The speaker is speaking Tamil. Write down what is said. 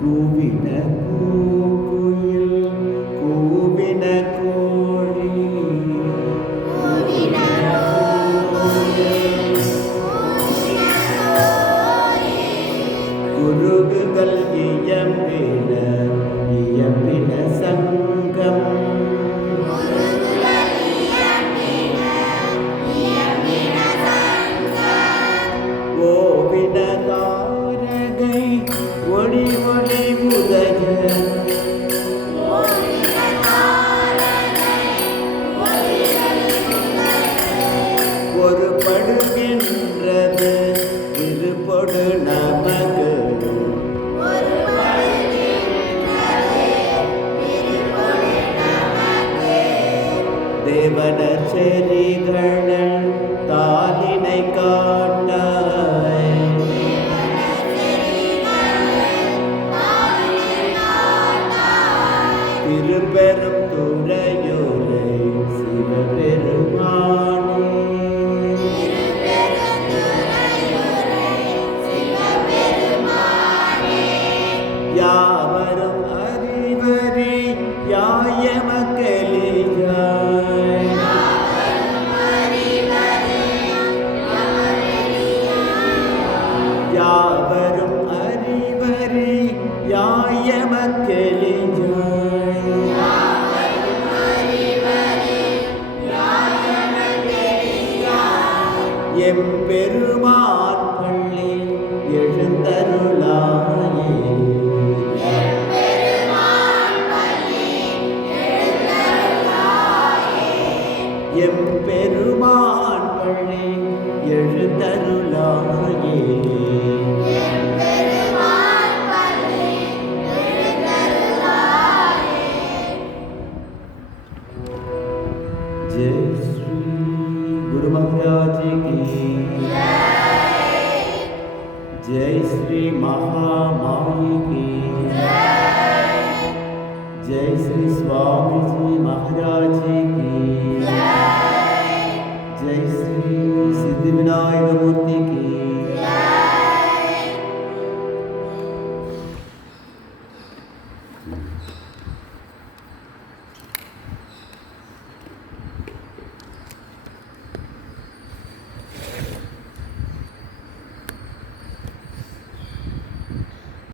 கூவின பூங்குயில் கூவின கோழி குருகுகள் இயம்பின இயம்பின சங்கம் ஓவின தாரகை ஒளி ஒளி உதய ஒரு படுகின்றது இருப்பொடு நமக்கு தேவனர் செறிகள் தாலினை காட்டாய் திருப்பெரும் துறையோரை சிவபெருமானே யாவரும் அறிவரே யாயமக்கலியாய் யாவரும் அறிவரே யாயமக்கலியாய் எம்பெருமான் பள்ளி எழுந்தருளாயே எம்பெருமான் பள்ளி எழுந்தருளாயே जय श्री गुरु महाराज की जय श्री महामाई की जय श्री स्वामी